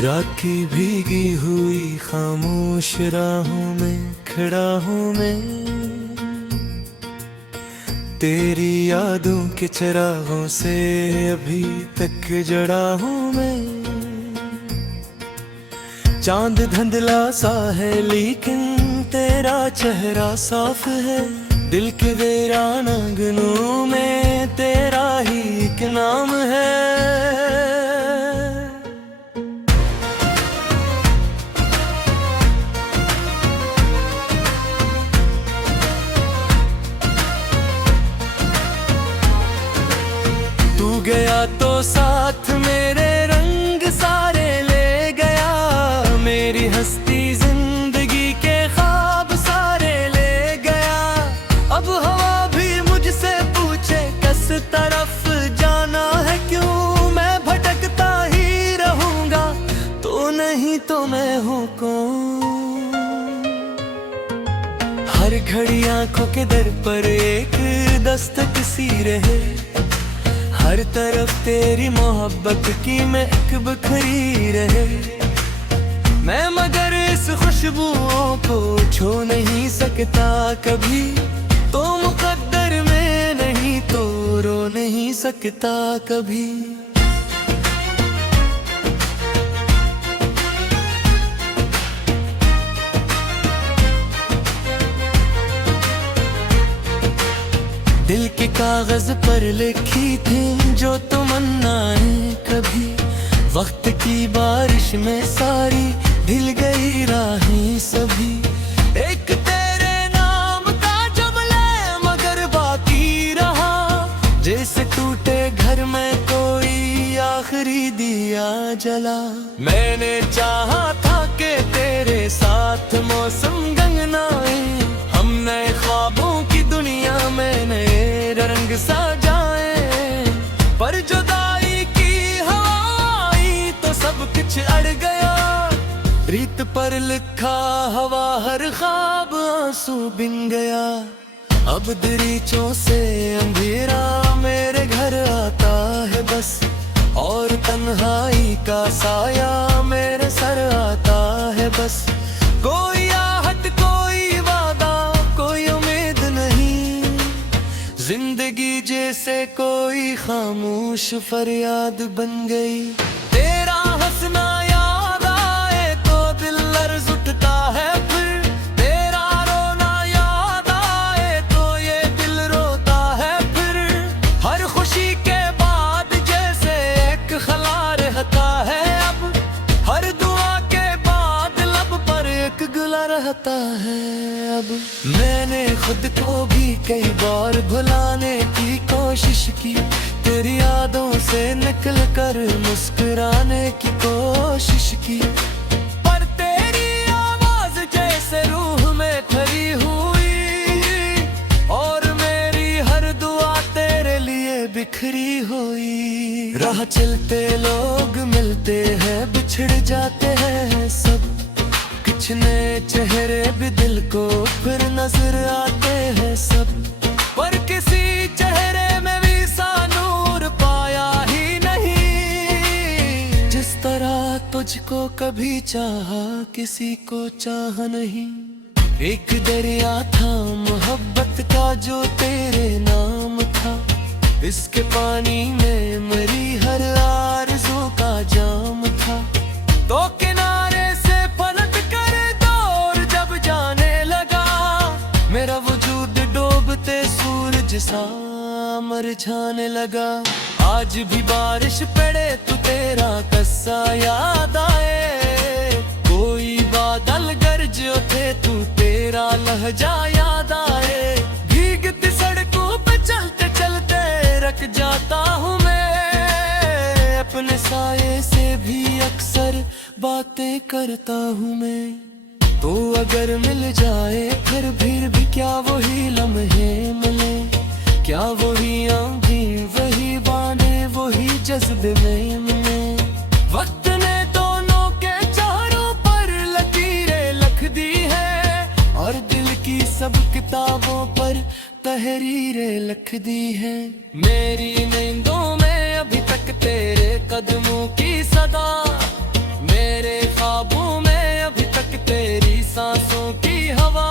रात की भीगी हुई खामोश राहों में खड़ा हूँ मैं, तेरी यादों के चिरागों से अभी तक जड़ा हूँ मैं। चांद धुंधला सा है लेकिन तेरा चेहरा साफ है, दिल के वीरान आंगनों में तेरा ही एक नाम है। तू गया तो साथ मेरे रंग सारे ले गया, मेरी हस्ती जिंदगी के ख्वाब सारे ले गया। अब हवा भी मुझसे पूछे किस तरफ जाना है, क्यों मैं भटकता ही रहूंगा, तो नहीं तो मैं हूँ कौन। हर घड़ी आंखों के दर पर एक दस्तक सी रहे, हर तरफ तेरी मोहब्बत की महक बिखरी रहे। मैं मगर इस खुशबुओं को छू नहीं सकता कभी, तो मुकद्दर में नहीं तो रो नहीं सकता कभी। दिल के कागज पर लिखी थी जो तमन्नाएं कभी, वक्त की बारिश में सारी ढिल गई राहें सभी। एक तेरे नाम का जुमला मगर बाकी रहा, जैसे टूटे घर में कोई आखिरी दिया जला। मैंने चाहा था कि तेरे साथ मौसम गंगनाए, हम नए ख्वाबों की दुनिया में नए रंग सजाए। पर जुदाई की हवा आई तो सब कुछ अड़ गया, रीत पर लिखा हवा हर ख्वाब आंसू बिन गया। अब दरीचों से अंधेरा मेरे घर आता है बस, और तन्हाई का साया मेरे सर आता है बस। कोई आहट कोई वादा कोई उम्मीद नहीं, जिंदगी जैसे कोई खामोश फरियाद बन गई। तेरा हंसना याद आए तो दिल लर्ज उठता है, फिर तेरा रोना याद आए तो ये दिल रोता है। फिर हर खुशी के बाद जैसे एक खला रहता है, अब हर दुआ के बाद लब पर एक गिला रहता है। अब मैंने खुद को भी कई बार भुलाने की कोशिश की, तेरी यादों से निकल कर मुस्कुराने की कोशिश की। पर तेरी आवाज जैसे रूह में खरी हुई, और मेरी हर दुआ तेरे लिए बिखरी हुई। राह चलते लोग मिलते हैं बिछड़ जाते हैं सब, कुछ नए चेहरे भी दिल को फिर नजर आते हैं सब। पर किसी चेहरे में भी सा नूर पाया ही नहीं, जिस तरह तुझको कभी चाहा किसी को चाहा नहीं। एक दरिया था मोहब्बत का जो तेरे नाम था, इसके पानी में मरी हर आरज़ू का जाम था। तो किनारे से पलट कर दौर जब जाने लगा, मेरा वजूद डूबते सूरज सा मुरझाने लगा। आज भी बारिश पड़े तो तेरा कस्सा याद आए, कोई बादल गरज उठे तू तेरा लहजा याद आए। भीगती सड़कों पे चलते चलते रख जाता हूँ मैं, अपने साये से भी अक्सर बातें करता हूँ मैं। तो अगर मिल जाए फिर भी क्या वही लम्हे मिले, क्या वही आंधी वही बाने वही जज्बे में मिले। वक्त ने दोनों के चारों पर लकीरें लिख दी है, और दिल की सब किताबों पर तहरीरें लिख दी है। मेरी नींदों में अभी तक तेरे कदमों की सदा, मेरे ख्वाबों में अभी तक तेरी सांसों की हवा।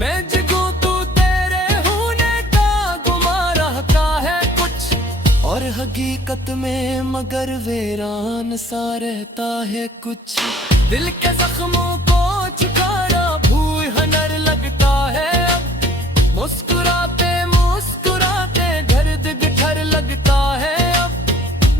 मैं जगू तू तेरे होने का गुमा रहता है कुछ, और हकीकत में मगर वीरान सा रहता है कुछ। दिल के जख्मों को छुपाना भूल हनर लगता है अब, मुस्कुराते मुस्कुराते दर्द बिखर लगता है अब।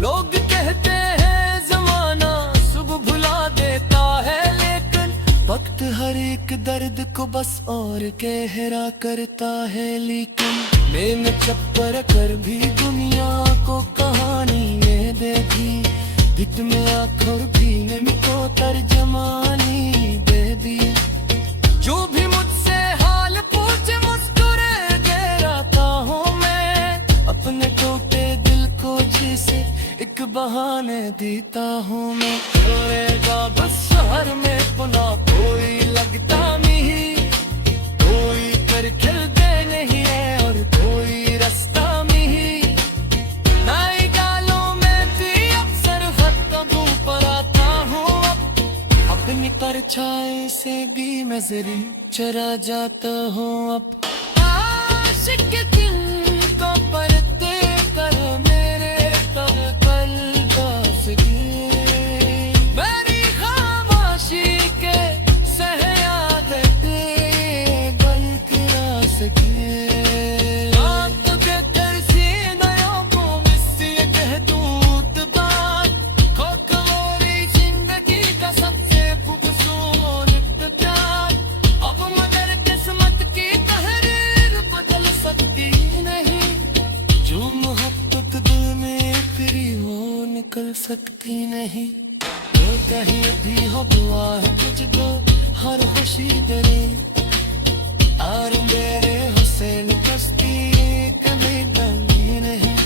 लोग कहते हैं जमाना सुबह भुला देता है, लेकिन वक्त हर एक दर्द को बस और गहरा करता है। लेकिन मैंने चप्पर कर भी दुनिया को कहानी ये देखी, दिट में आंखों भी ने को तर्जमानी दे दी। जो भी मुझसे हाल पूछे मुस्कुरा गिराता हूँ मैं, अपने टूटे दिल को जिसे एक बहाने देता हूँ मैं। रोएगा बस शहर में पुनः कोई लगता नहीं, कोई कर खिलते नहीं है और कोई रास्ता नहीं। नाई गालों में थी अक्सर खत्म पर आता हूँ अब, अपनी परछाई से भी मैं जरी चरा जाता हूँ अब। आशिक दिल को परते कर मेरे तब कल सके, मेरी खामोशी के सहयाद के गल गिरा सके। रात के तरसी नयों को मिस्सी कह दूत बात, खोखलोरी जिंदगी का सबसे खूबसूरत प्यार। अब मगर किस्मत की तहरीर बदल सकती नहीं, जो मोहब्बत दिल में फिरी हो निकल सकती नहीं। ये कहीं भी हो दुआ है तुझको हर खुशी दे, और मेरे हुसैन कश्ती कभी डंगी नहीं।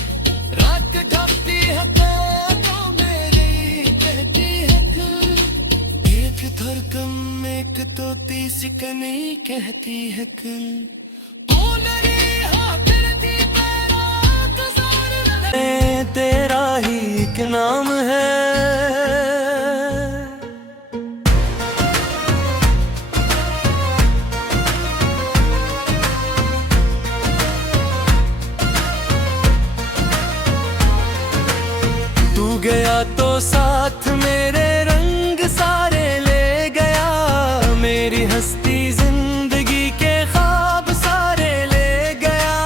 रात ढलती है तो मेरी कहती है कल, एक धड़कन में एक तो तीसी कनी कहती है कल। तू नहीं हो करती तेरा ही एक नाम है। तू गया तो साथ मेरे रंग सारे ले गया, मेरी हस्ती जिंदगी के ख्वाब सारे ले गया।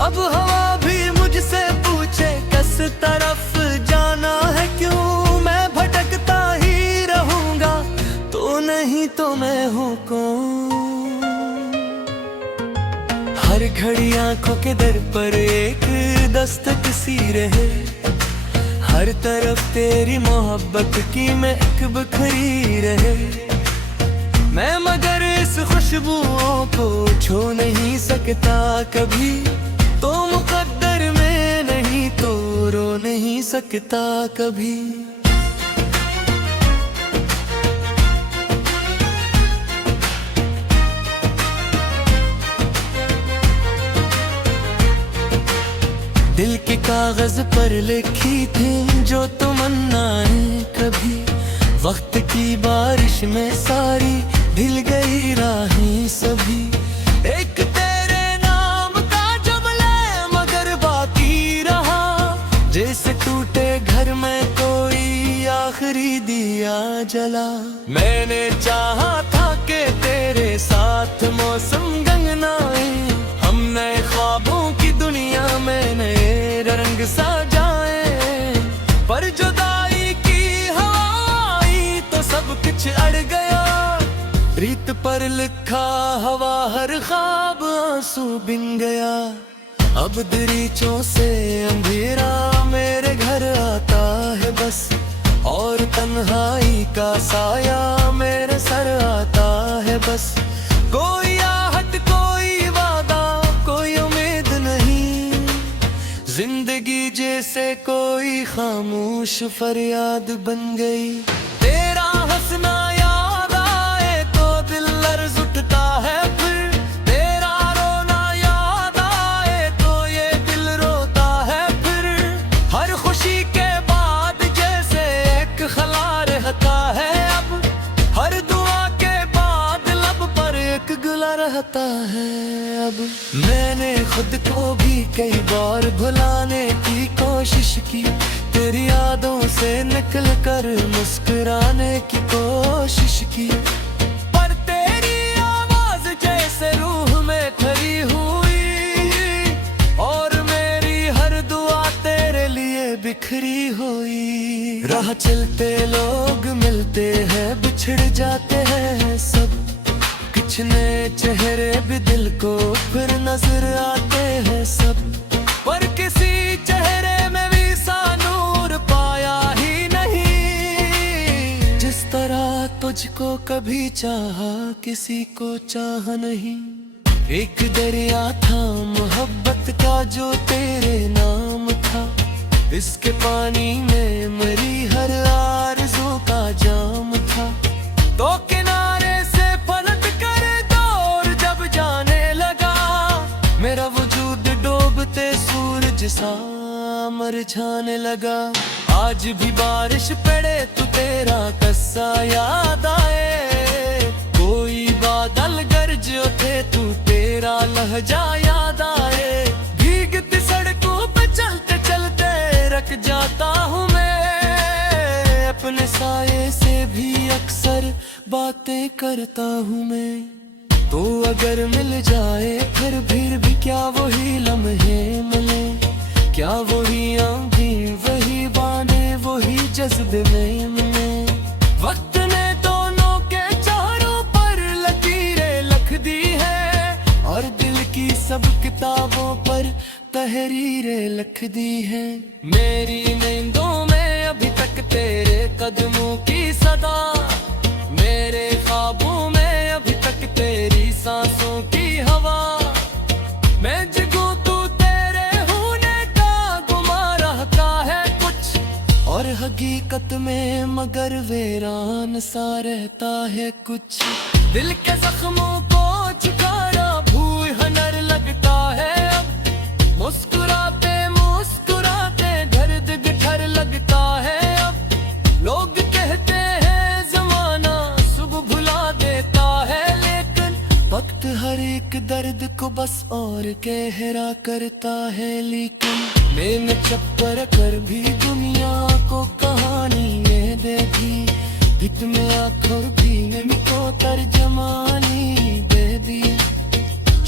अब हवा भी मुझसे पूछे किस तरफ जाना है, क्यों मैं भटकता ही रहूंगा, तो नहीं तो मैं हूँ कौन। हर घड़ी आंखों के दर पर एक दस्तक सी रहे, हर तरफ तेरी मोहब्बत की महक बिखरी रहे। मैं मगर इस खुशबुओं को छू नहीं सकता कभी, तो मुकद्दर में नहीं तो रो नहीं सकता कभी। दिल के कागज पर लिखी थी जो तमन्नाएं कभी, वक्त की बारिश में सारी ढिल गई राहें सभी। एक तेरे नाम का जुमला मगर बाकी रहा, जैसे टूटे घर में कोई आखिरी दिया जला। मैंने चाहा था कि तेरे साथ मौसम गंगनाए, हम नए ख्वाबों की दुनिया में नए रंग सजाए। पर जुदाई की हवा आई तो सब कुछ अड़ गया, रीत पर लिखा हवा हर ख्वाब आंसू बिन गया। अब दरीचों से अंधेरा मेरे घर आता है बस, और तन्हाई का साया मेरे सर आता है बस। कोई आहट कोई वादा कोई उम्मीद नहीं, जिंदगी जैसे कोई खामोश फरियाद बन गई। तेरा हंसना याद आए तो दिल लर्ज़ उठता है, फिर तेरा रोना याद आए तो ये दिल रोता है। फिर हर खुशी के बाद जैसे एक खला रह भूला रहता है। अब मैंने खुद को भी कई बार भुलाने की कोशिश की, तेरी यादों से निकल कर मुस्कुराने की कोशिश की, पर तेरी आवाज जैसे रूह में खरी हुई और मेरी हर दुआ तेरे लिए बिखरी हुई। राह चलते लोग मिलते हैं, बिछड़ जाते हैं सब, कुछ नए चेहरे भी दिल को फिर नजर आते हैं सब, पर किसी चेहरे में भी सा नूर पाया ही नहीं, जिस तरह तुझको कभी चाहा किसी को चाहा नहीं। एक दरिया था मोहब्बत का जो तेरे नाम था, इसके पानी में मरी हर आरज़ू का जाम था, तो किनारे से पलट कर दौर जब जाने लगा, मेरा वजूद डूबते सूरज सा मुरझाने लगा। आज भी बारिश पड़े तो तेरा कस्सा याद आए, कोई बादल गरजे थे तू तेरा लहजा याद आए, भीगती सड़कों पे चलते चलते रख जाता हूँ मैं, अपने साये से भी अक्सर बातें करता हूँ मैं। तो अगर मिल जाए फिर भी क्या वही लम्हे मिले, क्या वही आंधी वही बाने वही जज्बे में मिले। वक्त ने दोनों के चारों पर लकीरें लिख दी है और दिल की सब किताबों पर तहरीरें लिख दी है। मेरी नींदों में अभी तक तेरे कदमों की सदा, मेरे ख्वाबों में अभी तक तेरी सांसों की हवा, मैं जगूं तू तेरे होने का गुमा रहता है कुछ, और हकीकत में मगर वीरान सा रहता है कुछ। दिल के जख्मों को छुपाना भूल हनर लगता है अब, मुस्कुराते मुस्कुराते दर्द बिखर लगता है अब। लोग कहते हैं जमाना सुबह भुला देता है, लेकिन वक्त हर एक दर्द को बस और गहरा करता है। लेकिन मैंने चक्कर कर भी दुनिया को कहानी ये देखी, दिल में आंखों भी को तर्जमानी दे दी।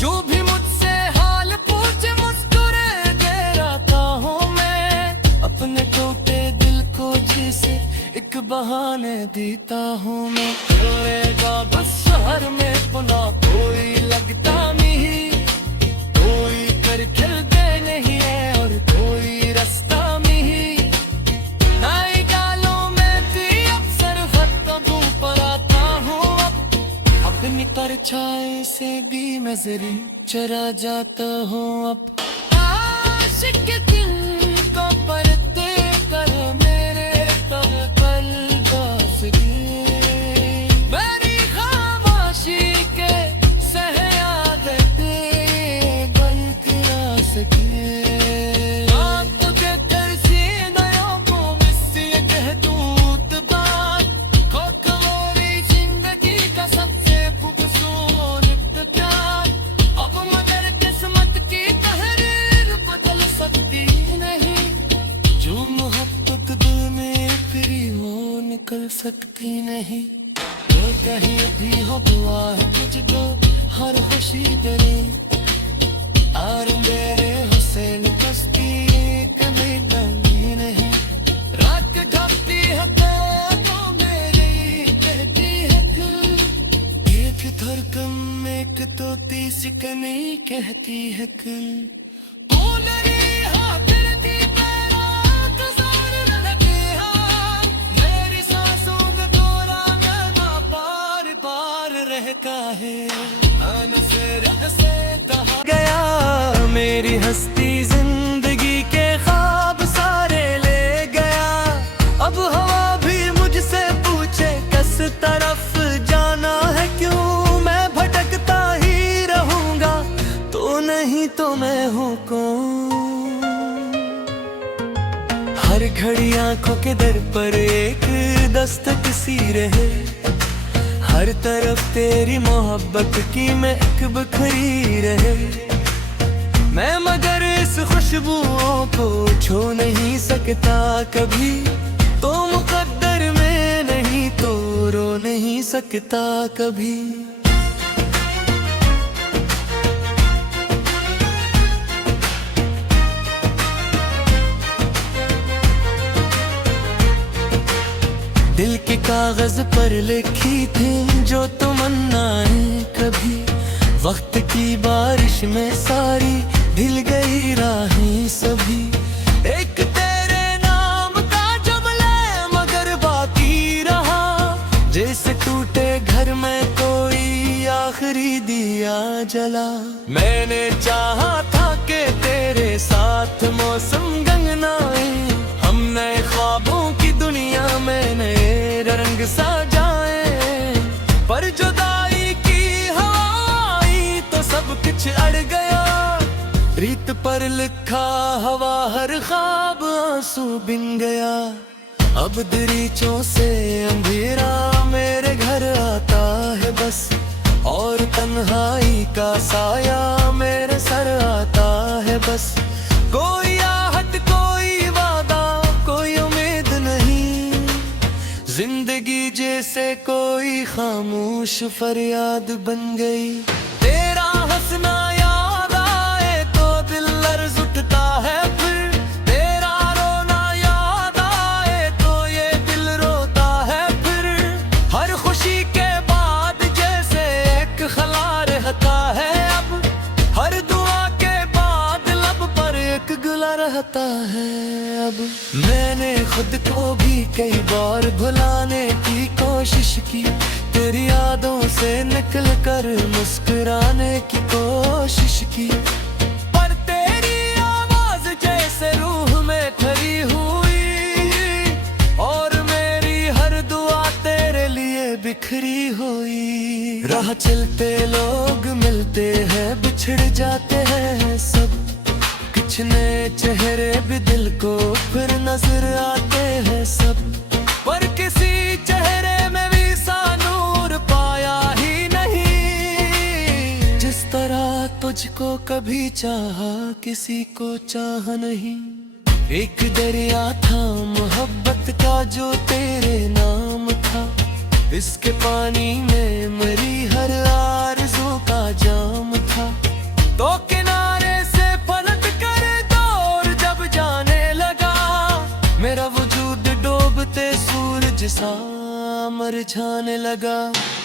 जो भी मुझसे हाल पूछे मुस्कुरा दे रहता हूँ मैं, अपने टूटे दिल को जिसे एक बहाने देता हूँ मैं। रोएगा बस शहर में पुनः कोई लगता नहीं, कोई कर खिलते नहीं है और कोई रास्ता नहीं। नई गालों में भी अक्सर खत्म पर आता हूँ अब, अपनी परछाई से भी मैं जरी चरा जाता हूँ अब। आशिक के दिल को परते कर मेरे तब कल बस गए, मेरी खामोशी के सहयादते गल गिरा सके। तुझे तरसी नयों को मिस्सी कह दूत बात, खोखलोरी जिंदगी का सबसे खूबसूरत प्यार, अब मगर किस्मत की तहरीर बदल सकती नहीं, जो मोहब्बत दिल में फिरी हो निकल सकती नहीं। तो कहीं भी हो दुआ है तुझको हर खुशी डरे, और मेरे हुसैन कश्ती कभी डरी नहीं। रात ढलती है तो मेरी कहती है कल, एक धड़कन में एक तो तीस कमी कहती है कल। बोल रही हाँ फिरती पैरात जोर न लगे हाँ, मेरी सांसों का तोरा मैदा बार बार रहता है। आन से रह से कहा गया, मेरी हस्ती जिंदगी के ख्वाब सारे ले गया। अब हवा भी मुझसे पूछे किस तरफ जाना है, क्यों मैं भटकता ही रहूंगा, तो नहीं तो मैं हूँ कौन। हर घड़ी आंखों के दर पर एक दस्तक सी रहे, हर तरफ तेरी मोहब्बत की महक बिखरी रहे। मैं मगर इस खुशबुओं को छू नहीं सकता कभी, तो मुकद्दर में नहीं तो रो नहीं सकता कभी। दिल के कागज पर लिखी थी जो तमन्नाएं कभी, वक्त की बारिश में सारी ढिल गई राहें सभी। एक तेरे नाम का जुमला मगर बाकी रहा, जैसे टूटे घर में कोई आखिरी दिया जला। मैंने चाहा था कि तेरे साथ मौसम गंगनाए, हम नए ख्वाबों की दुनिया में नए रंग सजाए। पर जुदाई की हवा आई तो सब कुछ अड़ गया, रीत पर लिखा हवा हर ख्वाब आंसू बिन गया। अब दरीचों से अंधेरा मेरे घर आता है बस, और तन्हाई का साया मेरे सर आता है बस। कोई आहट कोई वादा कोई उम्मीद नहीं, जिंदगी जैसे कोई खामोश फरियाद बन गई। तेरा हंसना याद आए तो दिल लर्ज़ उठता है, फिर तेरा रोना याद आए तो ये दिल रोता है फिर। हर खुशी के बाद जैसे एक खला रहता है अब, हर दुआ के बाद लब पर एक गिला रहता है अब। मैंने खुद को भी कई बार भुलाने की कोशिश की, तेरी यादों से निकल कर मुस्कुराने की कोशिश की। पर तेरी आवाज जैसे रूह में खरी हुई, और मेरी हर दुआ तेरे लिए बिखरी हुई। राह चलते लोग मिलते हैं बिछड़ जाते हैं सब, कुछ नए चेहरे भी दिल को फिर नजर आते हैं सब। पर किसी चेहरे में भी सा नूर पाया ही नहीं, जिस तरह तुझको कभी चाहा किसी को चाहा नहीं। एक दरिया था मोहब्बत का जो तेरे नाम था, इसके पानी में मरी हर आरज़ू का जाम था। तो किनारे से पलट कर दौर जब जाने लगा, मेरा वजूद डूबते सूरज सा मुरझाने लगा।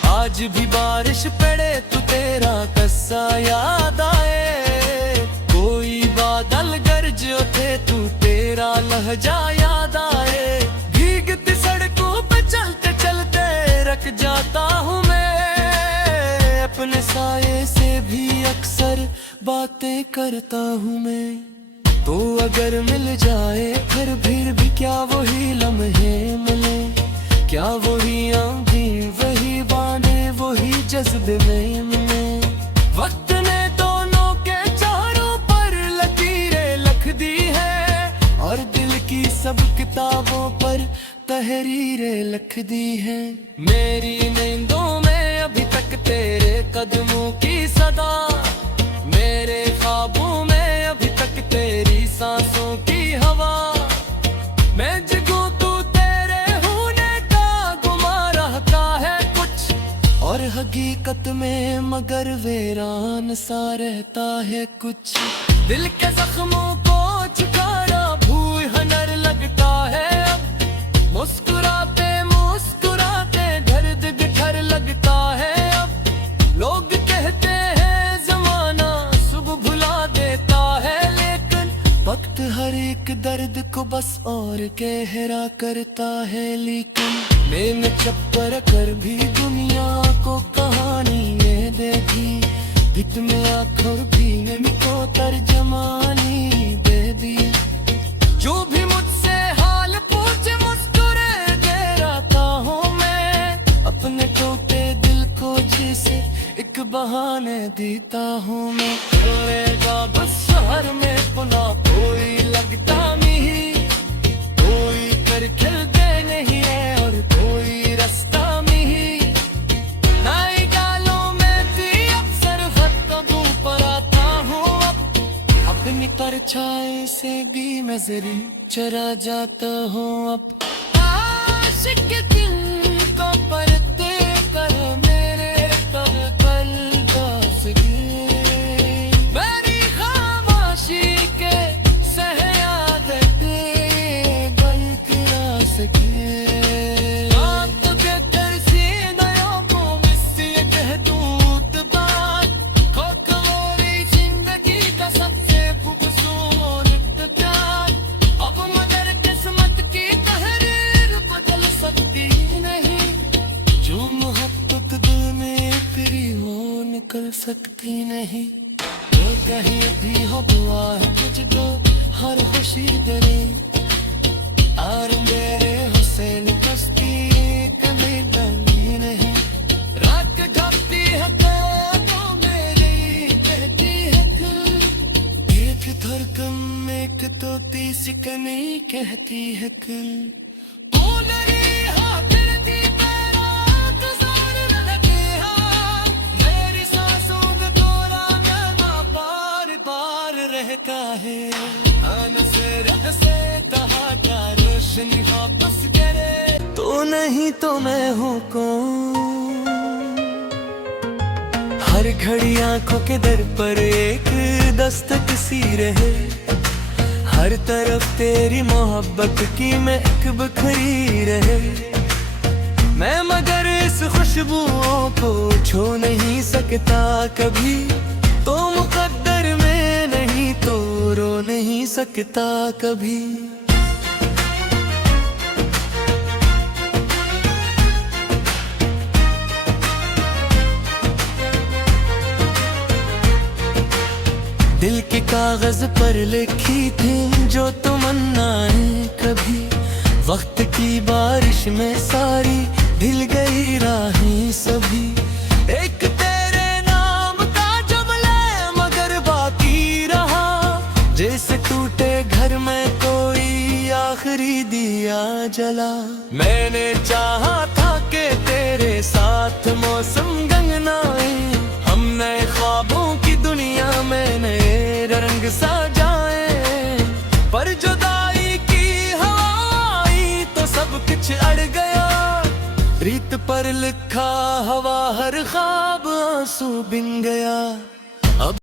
आज भी बारिश पड़े तो तेरा कस्सा याद आए, कोई बादल गरजे थे तू तेरा लहजा याद आए। भीगती सड़कों पे चलते चलते रख जाता हूँ मैं, अपने साये से भी अक्सर बातें करता हूँ मैं। तो अगर मिल जाए फिर भी क्या वही लम्हे मिले, क्या वही आंधी वही बाने वही जज्बे में मिले। वक्त ने दोनों के चारों पर लकीरें लिख दी है, और दिल की सब किताबों पर तहरीरें लिख दी है। मेरी नींदों में अभी तक तेरे कदमों की सदा, मेरे ख्वाबों में अभी तक तेरी सांसों की हवा। मैं जगूं तू तेरे होने का गुमा रहता है कुछ, और हकीकत में मगर वीरान सा रहता है कुछ। दिल के जख्मों को छुपाना भूल हनर लगता है अब, मुस्कुराते मुस्कुराते दर्द बिखर लगता है अब। लोग कहते हैं जमाना सुबह भुला देता है, लेकिन वक्त हर एक दर्द को बस और गहरा करता है। लेकिन मैंने चप्पर कर भी दुनिया को कहानी ये देखी, गीत में आखिर भी ने को तर्जमानी दे दी। जो भी मुझसे हाल पूछे मुस्कुरा दे रहता हूँ मैं, अपने टूटे दिल को जैसे एक बहाने देता हूँ मैं। चलेगा बस शहर में पुना कोई लगता नहीं, कोई कर खिलते नहीं है और कोई रास्ता नहीं। परछाई से भी नजरी चरा जाता हूँ अब आशिक को परते कर मेरे पर कल बस मेरी खामोशी के सहयादते गल गिरा सके रात के तरसी नयों को मिस्सी कह दूत बात खोखलोरी जिंदगी का सबसे खूबसूरत प्यार अब मगर किस्मत की तहरीर बदल सकती नहीं जो मोहब्बत दिल में फिरी हो निकल सकती नहीं तो कहीं भी हो दुआ है तुझको हर खुशी दरे और मेरे हुसैन कश्ती कभी डली नहीं रात ढलती है तो मेरी कहती है कल एक धड़कन में एक तो तीस कनी कहती है कल तू नहीं हाँ करती पैरात जोर न लगे हाँ मेरी सांसों में पूरा जमा बार बार रहता है आन से कहा क्या रोशनी वापस करे तो नहीं तो मैं हूँ कौन हर घड़ी आंखों के दर पर एक दस्तक सी रहे हर तरफ तेरी मोहब्बत की महक बखरी रहे मैं मगर इस खुशबुओं को छू नहीं सकता कभी तो मुकद्दर में नहीं तो रो नहीं सकता कभी दिल के कागज पर लिखी थी जो तमन्नाएं कभी वक्त की बारिश में सारी ढिल गई राहें सभी एक तेरे नाम का जुमला मगर बाकी रहा जैसे टूटे घर में कोई आखिरी दिया जला मैंने चाहा था कि तेरे साथ मौसम गंगनाए हम नए ख्वाबों की दुनिया में नए रंग सा जाए पर जुदाई की हवा आई तो सब कुछ अड़ गया रीत पर लिखा हवा हर ख्वाब आंसू बिन गया